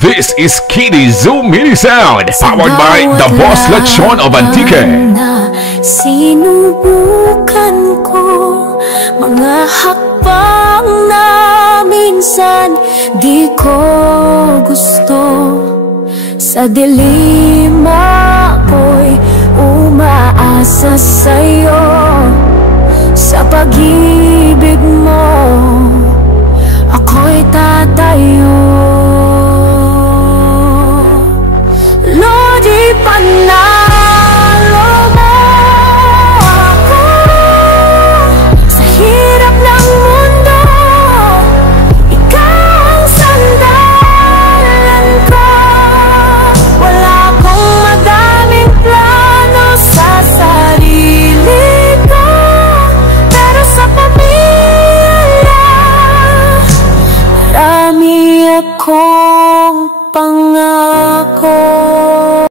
This is Kitty Zoom Mini Sound, powered by the Boss Lechon of Antique. Sinubukan ko mga hakbang na minsan di ko gusto. Sa dilim ako'y umaasa sa'yo, sa pag-ibig mo ako'y tatayo. Lord, ipanalo mo ako sa hirap ng mundo. Ikaw ang sandalan ko. Wala akong madaming plano sa sarili ko, pero sa pamilya marami akong pangako.